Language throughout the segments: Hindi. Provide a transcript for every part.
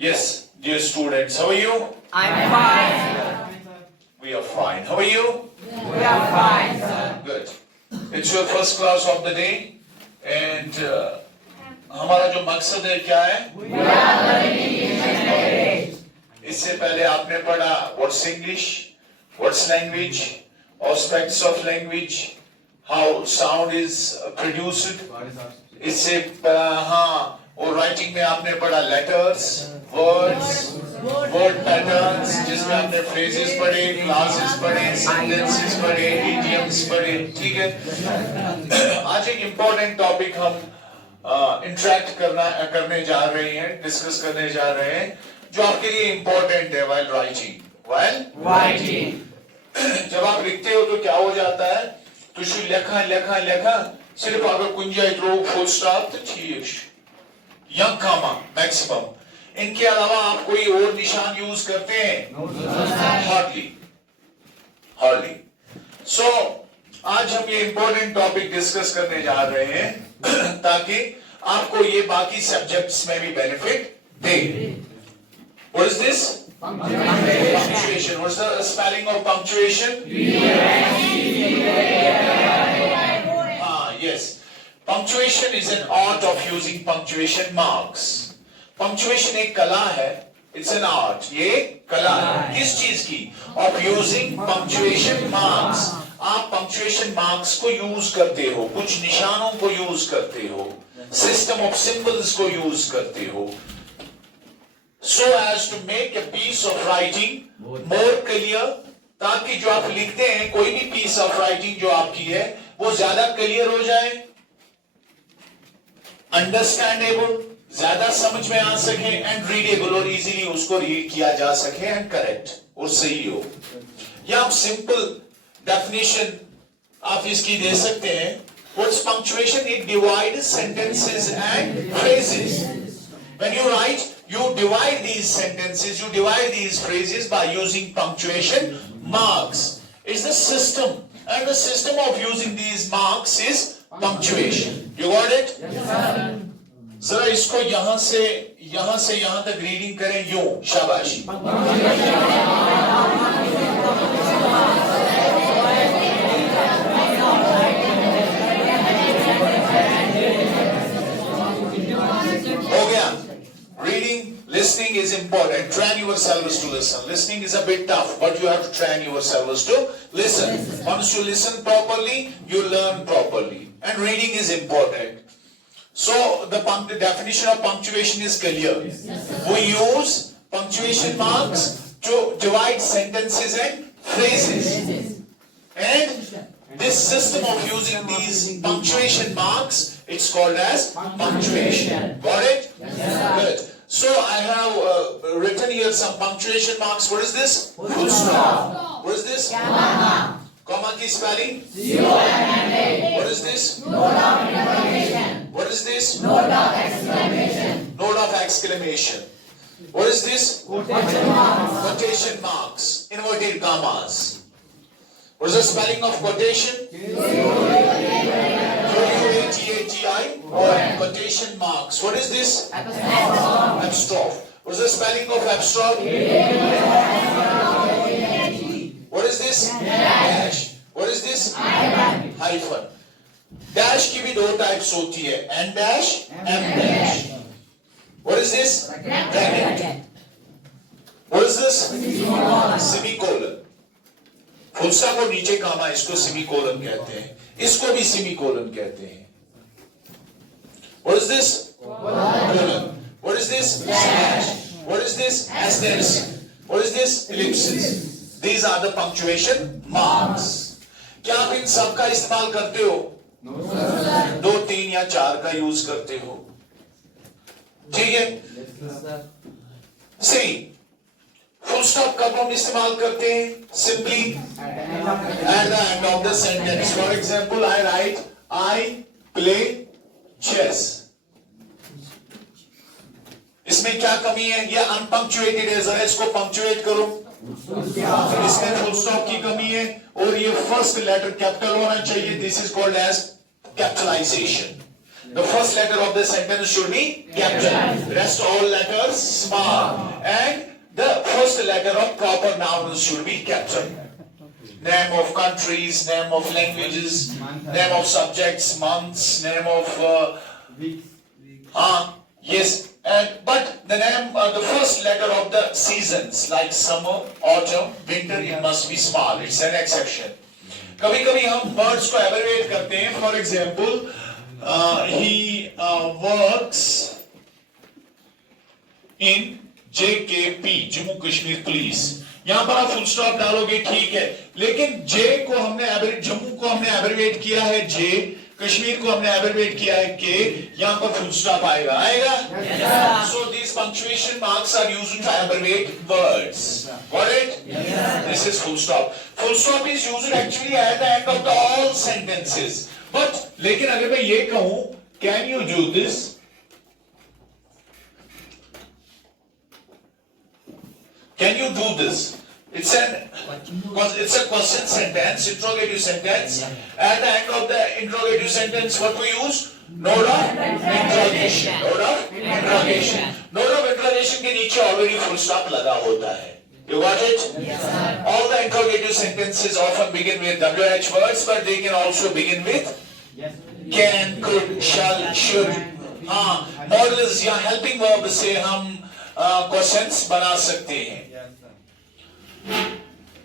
Yes, dear students, how are you? I'm fine. We are fine. How are you? We are fine, sir. Good. It's your first class of the day, and हमारा जो मकसद है क्या है? We are learning English. इससे पहले आपने पढ़ा what's English, what's language, aspects of language, how sound is produced. इससे हाँ, और राइटिंग में आपने पढ़ा letters, words, word patterns, जिसमें आपने phrases पढ़े, classes पढ़े, sentences पढ़े, idioms पढ़े, ठीक है? आज एक important topic हम इंटरेक्ट करने जा रहे हैं, डिस्कस करने जा रहे हैं, जो आपके लिए इंपॉर्टेंट है while writing. जब आप लिखते हो तो क्या हो जाता है? तुझे लेखा सिर्फ अगर गुंजाइश रो फुल स्टॉप तो ठीक, यंग कामा मैक्सिमम. इनके अलावा आप कोई और निशान यूज करते हैं? हार्डली. सो आज हम ये इंपॉर्टेंट टॉपिक डिस्कस करने जा रहे हैं ताकि आपको ये बाकी सब्जेक्ट्स में भी benefit they. What is this? Punctuation. What's the spelling of punctuation? Yes. Punctuation is an art of using punctuation marks. Punctuation एक कला है. It's an art. ये कला है. किस चीज की? Of using punctuation marks. आप punctuation marks को यूज करते हो, कुछ निशानों को यूज करते हो, system of symbols को यूज करते हो, so as to make a piece of writing more clear, ताकि जो आप लिखते हैं कोई भी piece of writing जो आपकी है वो ज्यादा क्लियर हो जाए, अंडरस्टैंडेबल, ज्यादा समझ में आ सके, एंड रीडेबल, और इजीली उसको रीड किया जा सके, एंड करेक्ट और सही हो. या आप सिंपल डेफिनेशन आप इसकी दे सकते हैं. What's punctuation? It divides sentences and phrases. When you right, you divide these sentences, you divide these phrases by using punctuation marks. It's the system, and the system of using these marks is punctuation. You got it? Yes, sir. जरा इसको यहां से यहां तक रीडिंग करें. यूं, शाबाशी. हो गया. Reading, listening is important. Train yourselves to listen. Listening is a bit tough, but you have to train yourselves to listen. Once you listen properly, you learn properly. And reading is important. So the definition of punctuation is clear. We use punctuation marks to divide sentences and phrases. And this system of using these punctuation marks, it's called as punctuation. Got it? Good. So I have written here some punctuation marks. What is this? Full stop. What is this? Comma की spelling? C-O-M-M-A. What is this? Note of interrogation. What is this? Note of exclamation. Note of exclamation. What is this? Quotation marks. Quotation marks. Inverted commas. What is the spelling of quotation? Q-U-A-T-A-T-I. Quotation marks. What is this? Apostrophe. What is the spelling of apostrophe? What is this? Dash. What is this? Hyphen. Dash की भी दो टाइप्स होती है, N dash, M dash. What is this? Bracket. What is this? Semicolon. Full stop और नीचे कामा, इसको सेमीकोलन कहते हैं, इसको भी सेमीकोलन कहते हैं. What is this? Colon. What is this? Slash. What is this? Asterisk. What is this? Ellipsis. These are the punctuation marks. क्या आप इन सब का इस्तेमाल करते हो? दो, तीन या चार का यूज करते हो. ठीक है? सही. फुल स्टॉप कब हम इस्तेमाल करते हैं? Simply at the end of the sentence. For example, I write, I play chess. इसमें क्या कमी है? ये अनपंक्चुएटेड है, जरा इसको पंक्चुएट करो. इसमें फुल स्टॉप की कमी है और ये फर्स्ट लेटर कैपिटल होना चाहिए. This is called as capitalization. The first letter of the sentence should be capital. Rest all letters small. And the first letter of proper nouns should be capital. Name of countries, name of languages, name of subjects, months, name of yes. But the name, the first letter of the seasons like summer, autumn, winter, it must be small. It's an exception. कभी कभी हम words को abbreviate करते हैं. For example, he works in JKP, Jammu Kashmir police. यहां पर आप फुल स्टॉप डालोगे ठीक है, लेकिन J को हमने जम्मू को हमने एब्रिविएट किया है J, कश्मीर को हमने एब्रिविएट किया है K. यहां पर फुल स्टॉप आएगा. So these punctuation marks are used to abbreviate words. Got it? This is full stop. Full stop is used actually at the end of the all sentences. But लेकिन अगर मैं ये कहूं, can you do this? Can you do this? It's a question sentence, interrogative sentence. At the end of the interrogative sentence, what we use? Node of interrogation. Node of interrogation. Node of interrogation के नीचे already full stop लगा होता है. You got it? Yes, sir. All the interrogative sentences often begin with WH words, but they can also begin with can, could, shall, should. Models या helping verb से हम questions बना सकते हैं.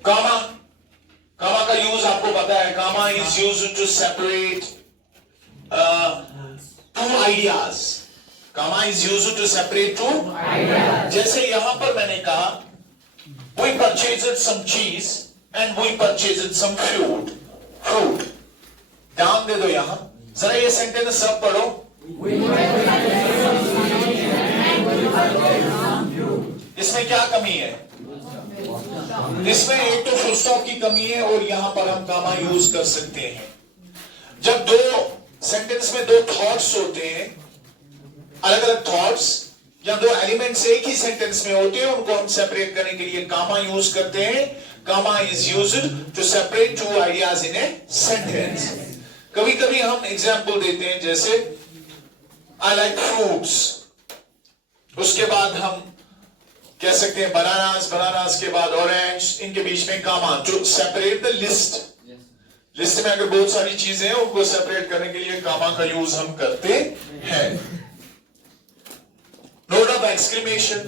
Comma का यूज आपको पता है. Comma is used to separate two ideas. Comma is used to separate two ideas. जैसे यहां पर मैंने कहा we purchased some cheese and we purchased some fruit. ध्यान दे दो यहां जरा, ये सेंटेंस सब पढ़ो. इसमें क्या कमी है? इसमें एक तो फुल स्टॉप की कमी है और यहां पर हम कामा यूज कर सकते हैं. जब दो सेंटेंस में दो थॉट्स होते हैं, अलग अलग थॉट्स या दो एलिमेंट्स एक ही सेंटेंस में होते हैं, उनको हम सेपरेट करने के लिए कामा यूज करते हैं. Comma is used to separate two ideas in a sentence. कभी कभी हम एग्जांपल देते हैं, जैसे आई लाइक फ्रूट्स, उसके बाद हम कह सकते हैं बनानास के बाद ऑरेंज, इनके बीच में comma to separate the list. List में अगर बहुत सारी चीजें हैं, उनको सेपरेट करने के लिए कामा का यूज हम करते हैं. Note of exclamation.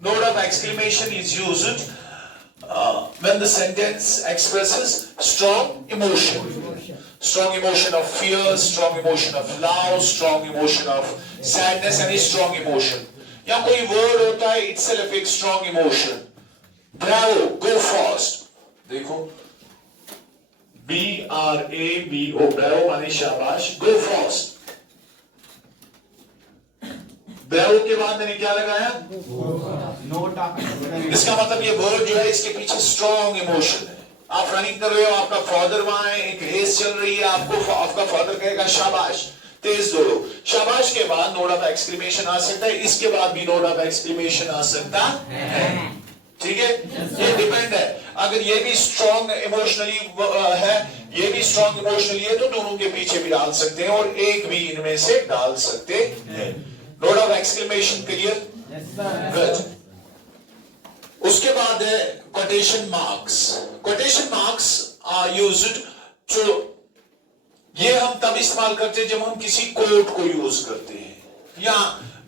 Note of exclamation is used when the sentence expresses strong emotion. Strong emotion of fear, strong emotion of love, strong emotion of sadness, any strong emotion. या कोई वर्ड होता है itself एक strong emotion. Bravo, go fast. देखो BRAVO, bravo माने शाबाश, go fast. ब्रेवो के बाद मैंने क्या लगाया? इसका मतलब ये वर्ड जो है, इसके पीछे स्ट्रॉन्ग इमोशन है. आप रनिंग कर रहे हो, आपका फादर वहां है, एक रेस चल रही है, आपका फादर कहेगा शाबाश तेज दौड़ो. शाबाश के बाद नोट ऑफ एक्सक्लेमेशन आ सकता है, इसके बाद भी नोट ऑफ एक्सक्लेमेशन आ सकता है. ठीक है, ये डिपेंड है. अगर ये भी स्ट्रॉन्ग इमोशनली है, ये भी स्ट्रॉन्ग इमोशनली है, तो दोनों के पीछे भी डाल सकते हैं और एक भी इनमें से डाल सकते हैं. Note of exclamation clear? Good. उसके बाद है quotation marks. Quotation marks are used to, ये हम तब इस्तेमाल करते हैं जब हम किसी कोट को यूज करते हैं, या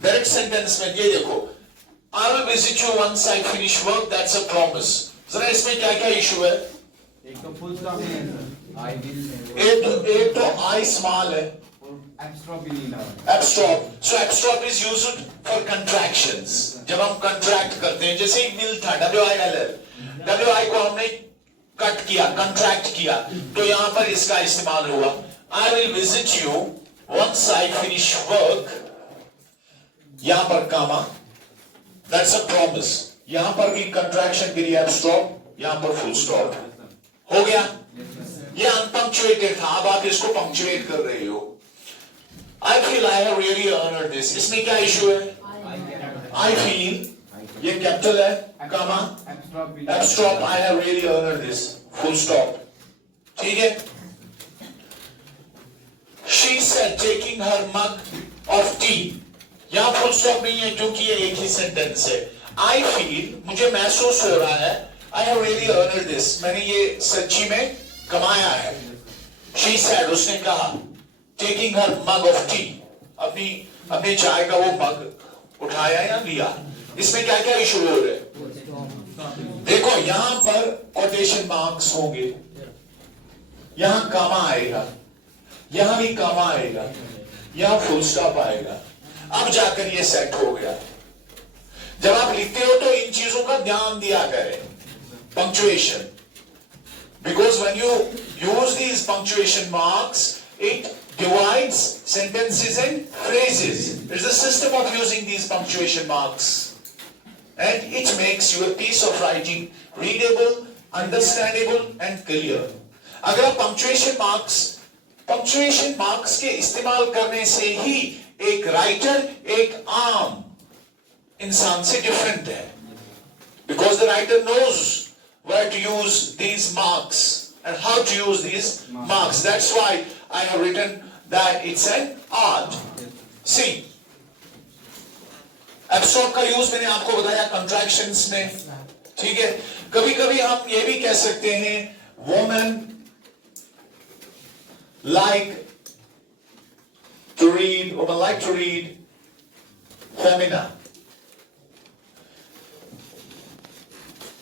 डायरेक्ट सेंटेंस में. ये देखो, I will visit you once I finish work, that's a promise. जरा इसमें क्या क्या इशू है? एक तो फुल स्टॉप है, आई विल, एक तो आई स्मॉल है, एब्स्ट्रॉप भी नहीं डाला. एब्स्ट्रॉप. सो एब्स्ट्रॉप इज यूज्ड फॉर कंट्रैक्शंस. जब हम कंट्रैक्ट करते हैं, जैसे एक मिल था WILL, WI को हमने कट किया, कंट्रैक्ट किया, तो यहां पर इसका इस्तेमाल हुआ. I will visit you once I finish work, यहां पर कामा, दैट्स अ प्रॉमिस. यहां पर भी कंट्रैक्शन के लिए एब्स्ट्रॉप, यहां पर फुल स्टॉप. हो गया? ये अनपंक्चुएटेड था, अब आप इसको पंक्चुएट कर रहे हो. I feel I have really earned this. इसमें क्या इशू है? I feel, ये कैपिटल है, कामा, एब्स्ट्रॉप, I have really earned this, full stop. ठीक है? she said taking her mug of tea. यहाँ फुल स्टॉप नहीं है क्योंकि ये एक ही सेंटेंस है. I feel, मुझे महसूस हो रहा है, I have really earned this, मैंने ये सच्ची में कमाया है. She said, उसने कहा, taking her mug of tea, अपनी चाय का वो मग उठाया या लिया. इसमें क्या क्या इशू हो रहे हैं? देखो यहां पर कोटेशन मार्क्स होंगे, यहां कामा आएगा, यहां भी कामा आएगा, यहां फुल स्टॉप आएगा. अब जाकर ये सेट हो गया. जब आप लिखते हो तो इन चीजों का ध्यान दिया करें. Punctuation, because when you use these punctuation marks it divides sentences and phrases. It's a system of using these punctuation marks, and it makes your piece of writing readable, understandable and clear. अगर आप punctuation marks के इस्तेमाल करने से ही एक राइटर एक आम इंसान से डिफरेंट है, because the writer knows where to use these marks and how to use these marks. That's why I have written that it's an art. See, absorb का यूज मैंने आपको बताया contractions में, ठीक है. कभी कभी हम ये भी कह सकते हैं women like to read Femina.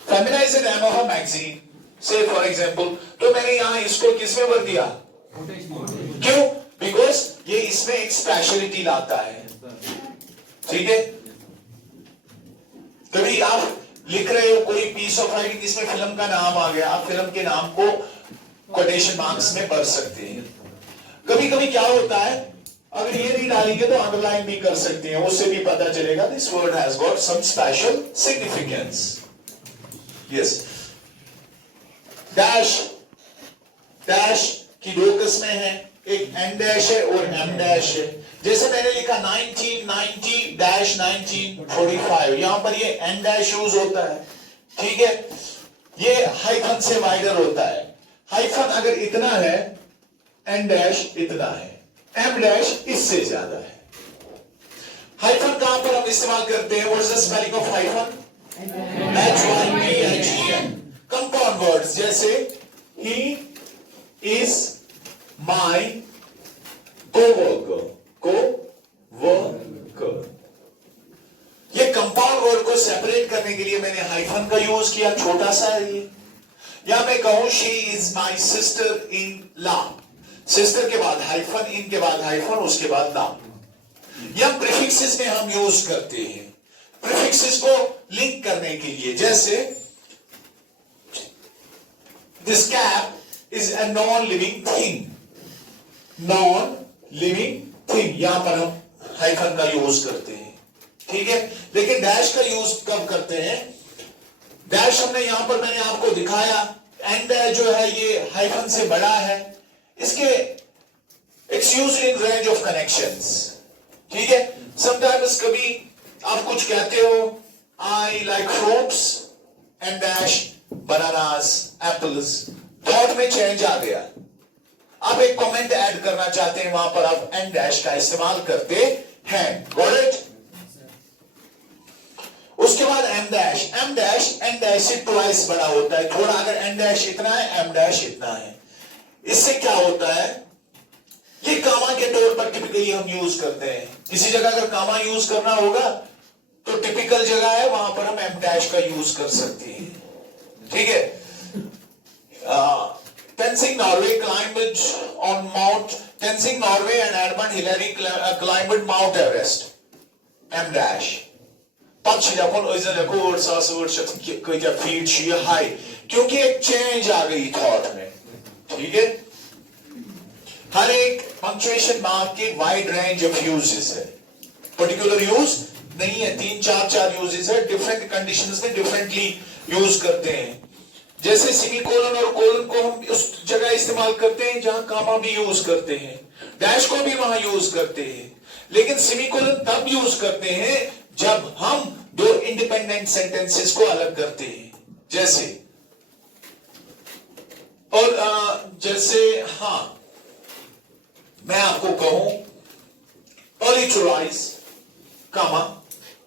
Femina is the name of a magazine. Say for example, तो मैंने यहां इसको किसमें भर दिया? क्यों? बिकॉज ये इसमें एक स्पेशलिटी लाता है, ठीक है. कभी आप लिख रहे हो कोई पीस ऑफ राइटिंग जिसमें फिल्म का नाम आ गया, आप फिल्म के नाम को कोटेशन मार्क्स में भर सकते हैं. कभी कभी क्या होता है, अगर ये नहीं डालेंगे तो अंडरलाइन भी कर सकते हैं, उससे भी पता चलेगा this word has got some special significance. Yes, dash की दो किस्में हैं, एक एन डैश है और एम डैश है. जैसे मैंने लिखा 1990-1945, यहां पर ये एन डैश यूज होता है, ठीक है. ये हाइफन से वाइडर होता है. हाइफन अगर इतना है, एन डैश इतना है, एम डैश इससे ज्यादा है. हाइफन कहां पर हम इस्तेमाल करते हैं? What is the spelling of hyphen? HYPHEN. Compound words जैसे he is my co-worker. ये कंपाउंड वर्ड को सेपरेट करने के लिए मैंने हाइफन का यूज किया, छोटा सा है ये. या मैं कहूं she is my sister in law, sister के बाद हाइफन, इन के बाद हाइफन, उसके बाद लॉ. या प्रीफिक्सेस में हम यूज करते हैं प्रीफिक्सेस को लिंक करने के लिए. जैसे this cap is a non-living thing. Non-living thing, यहां पर हम हाइफन का यूज करते हैं, ठीक है. लेकिन डैश का यूज कब करते हैं? डैश हमने यहां पर मैंने आपको दिखाया, एंड डैश जो है ये हाइफन से बड़ा है. इसके it's used in range of connections, ठीक है. समटाइम्स कभी आप कुछ कहते हो, आई like fruits and dash bananas apples, thought में चेंज आ गया, आप एक कमेंट ऐड करना चाहते हैं, वहां पर आप एन डैश का इस्तेमाल करते हैं. Got it? उसके बाद एम डैश एन डैश से ट्वाइस बड़ा होता है थोड़ा. अगर एन डैश इतना है, एम डैश इतना है. इससे क्या होता है, ये कामा के तौर पर टिपिकली हम यूज करते हैं. किसी जगह अगर कामा यूज करना होगा तो टिपिकल जगह है, वहां पर हम एम डैश का यूज कर सकते हैं, ठीक है. Tenzing Norway and Edmund Hillary climbed Mount Everest. M dash. पक्ष जापन ऐसा देखो और सास कोई क्या फील्ड शी हाई, क्योंकि एक चेंज आ गई थॉट में, ठीक है. हर एक पंक्चुएशन मार्क के वाइड रेंज ऑफ यूजेस है, पर्टिकुलर यूज नहीं है. 3-4 यूजेस है, डिफरेंट कंडीशंस में डिफरेंटली यूज करते हैं. जैसे सेमीकोलन और कोलन को हम उस जगह इस्तेमाल करते हैं जहां कामा भी यूज करते हैं, डैश को भी वहां यूज करते हैं. लेकिन सेमीकोलन तब यूज करते हैं जब हम दो इंडिपेंडेंट सेंटेंसेस को अलग करते हैं. जैसे और जैसे हाँ, मैं आपको कहूं early to rise, comma,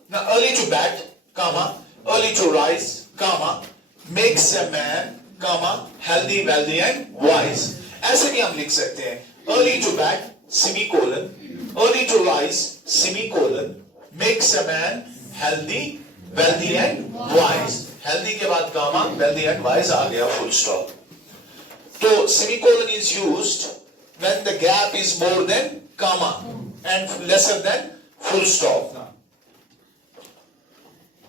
now early to bed, comma, early to rise, comma, makes a man, comma, healthy, wealthy and wise. ऐसे भी हम लिख सकते हैं early to bed, semicolon, early to rise, semicolon, makes a man healthy, wealthy and wise. Healthy के बाद comma, wealthy and wise आ गया full stop. तो semicolon is used when the gap is more than comma and lesser than full stop.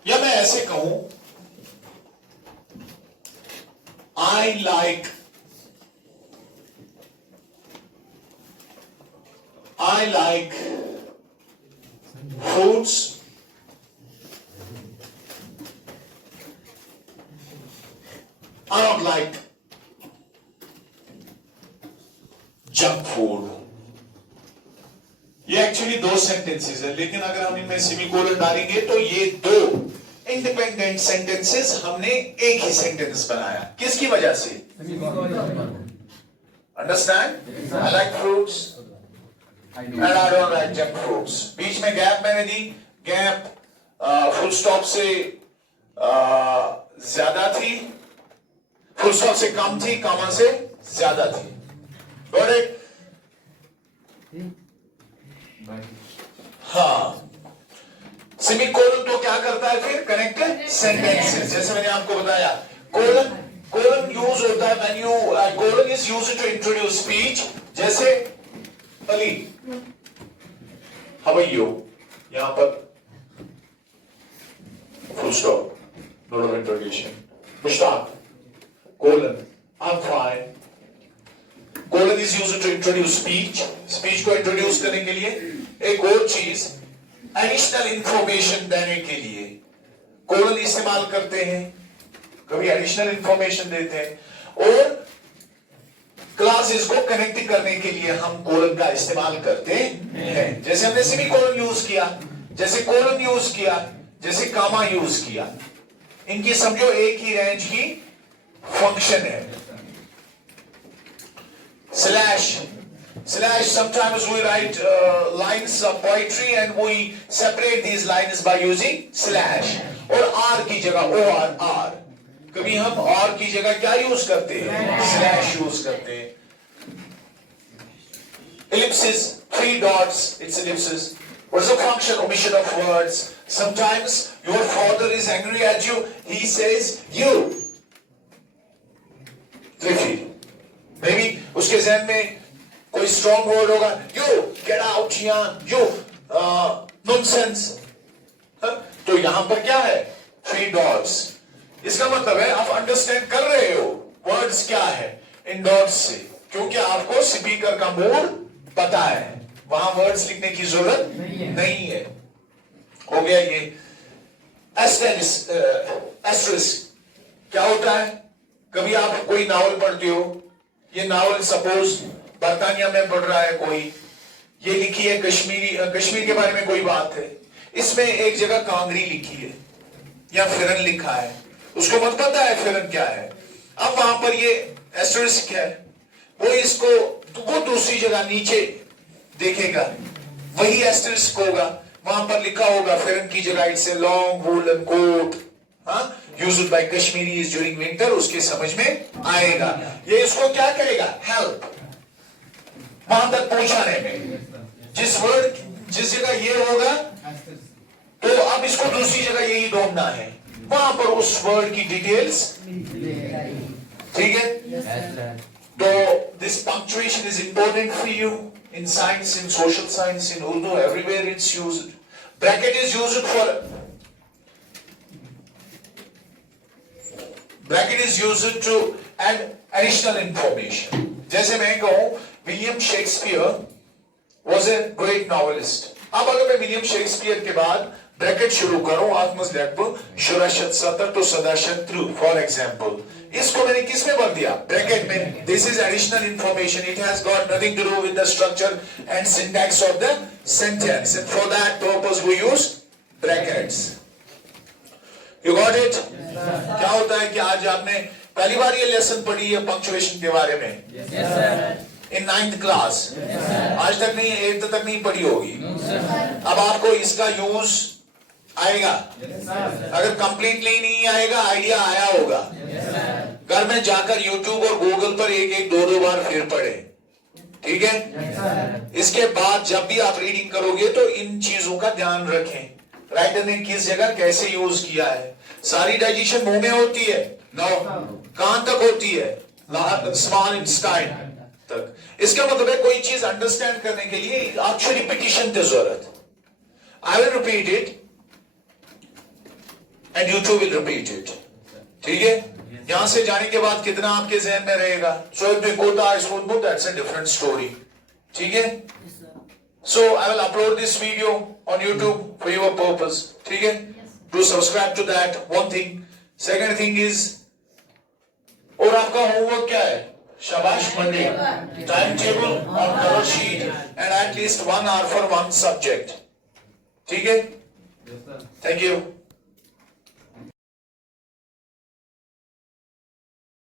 या मैं ऐसे कहूं I like fruits I don't like junk food. ये एक्चुअली दो सेंटेंसेस है, लेकिन अगर हम इनमें सेमीकोलन डालेंगे तो ये दो इंडिपेंडेंट सेंटेंसेस हमने एक ही सेंटेंस बनाया. किसकी वजह से? Understand? I like fruits and I don't like junk fruits. बीच में गैप मैंने दी. गैप फुल स्टॉप से ज्यादा थी, फुल स्टॉप से कम थी, कॉमा से ज्यादा थी. Got it? हाँ. सेमीकोलन तो क्या करता है फिर? Connected sentences. जैसे मैंने आपको बताया कोलन यूज होता है when you colon is used to introduce speech. जैसे अली, हाउ आर यू, यहां पर full stop, note of introduction. Mushtaq, colon, I am fine. Colon is used to introduce speech. Speech को इंट्रोड्यूस करने के लिए. एक और चीज, एडिशनल इंफॉर्मेशन देने के लिए कोलन इस्तेमाल करते हैं. कभी एडिशनल इंफॉर्मेशन देते हैं, और क्लासेस को कनेक्ट करने के लिए हम कोलन का इस्तेमाल करते हैं. जैसे हमने सेमीकोलन यूज किया, जैसे कोलन यूज किया, जैसे कामा यूज किया. इनकी समझो एक ही रेंज की फंक्शन है. Slash, sometimes we write lines of poetry and we separate these lines by using slash. और R की जगह OR. कभी हम और की जगह क्या यूज करते हैं? स्लैश यूज करते हैं. Ellipsis, 3 dots, it's ellipsis. What is the function? Omission of words. Sometimes your father is angry at you. He says you. Tricky. Maybe उसके ज़हन में कोई स्ट्रॉन्ग वर्ड होगा. You get out here. You nonsense. तो यहां पर क्या है? 3 dots. इसका मतलब है आप अंडरस्टैंड कर रहे हो वर्ड्स क्या है इन डॉट्स से, क्योंकि आपको स्पीकर का मोड पता है. वहां वर्ड्स लिखने की जरूरत नहीं है. हो गया ये. एस्टेरिस्क क्या होता है? कभी आप कोई नावल पढ़ते हो. ये नावल सपोज बर्तानिया में पढ़ रहा है कोई. ये लिखी है कश्मीर के बारे में कोई बात है. इसमें एक जगह कांगरी लिखी है या फिरन लिखा है. उसको मत पता है फिरन क्या है. अब वहां पर ये एस्टेरिस्क है. वो दूसरी जगह नीचे देखेगा, वही एस्टेरिस्क होगा. वहां पर लिखा होगा फिरन की जगह it's a long woollen coat used by Kashmiris during winter. उसके समझ में आएगा. ये इसको क्या करेगा? हेल्प वहां तक पहुंचाने में. जिस जगह ये होगा तो अब इसको दूसरी जगह यही ढूंढना है. वहां पर उस वर्ड की डिटेल्स. ठीक है. तो this punctuation is important for you in science, in social science, in Urdu, everywhere it's used. Bracket is used for Bracket is used to add additional information. जैसे मैं कहूं William Shakespeare was a great novelist. अब अगर मैं विलियम शेक्सपियर के बाद ब्रैकेट शुरू करूं आत्मसलेक्ब शुराशत सतर तो सदाशत्रु फॉर एग्जांपल, इसको मैंने किस में भर दिया? ब्रैकेट में. This is additional information. It has got nothing to do with the structure and syntax of the sentence, and for that purpose we use brackets. You got it? क्या होता है कि आज आपने पहली बार ये लेसन पढ़ी है पंक्चुएशन के बारे में? Yes, sir. इन 9th क्लास? आज तक नहीं, 8th तक नहीं पढ़ी होगी। अब आपको इसका यूज आएगा। अगर कंप्लीटली नहीं आएगा, आइडिया आया होगा। घर में जाकर YouTube और Google पर एक एक दो बार फिर पढ़े, ठीक है? इसके बाद जब भी आप रीडिंग करोगे तो इन चीजों का ध्यान रखें, राइटर ने किस जगह कैसे यूज किया है। सारी डाइजेशन मुंह में होती है? नो। कहां तक होती है? स्मॉल इंटेस्टाइन तक। इसका मतलब है कोई चीज अंडरस्टैंड करने के लिए आपको रिपीटिशन की जरूरत। I will repeat it and you too will repeat it, ठीक है? यहां से जाने के बाद कितना आपके जहन में रहेगा? So if the quota is good, that's a different story, ठीक है? So I will upload this video on YouTube for your purpose. ठीक है? Do subscribe to that. One thing. Second thing is, और आपका homework क्या है? शाबाश Monday. Timetable on cover sheet and at least 1 hour for one subject. ठीक है? Yes, sir. Thank you.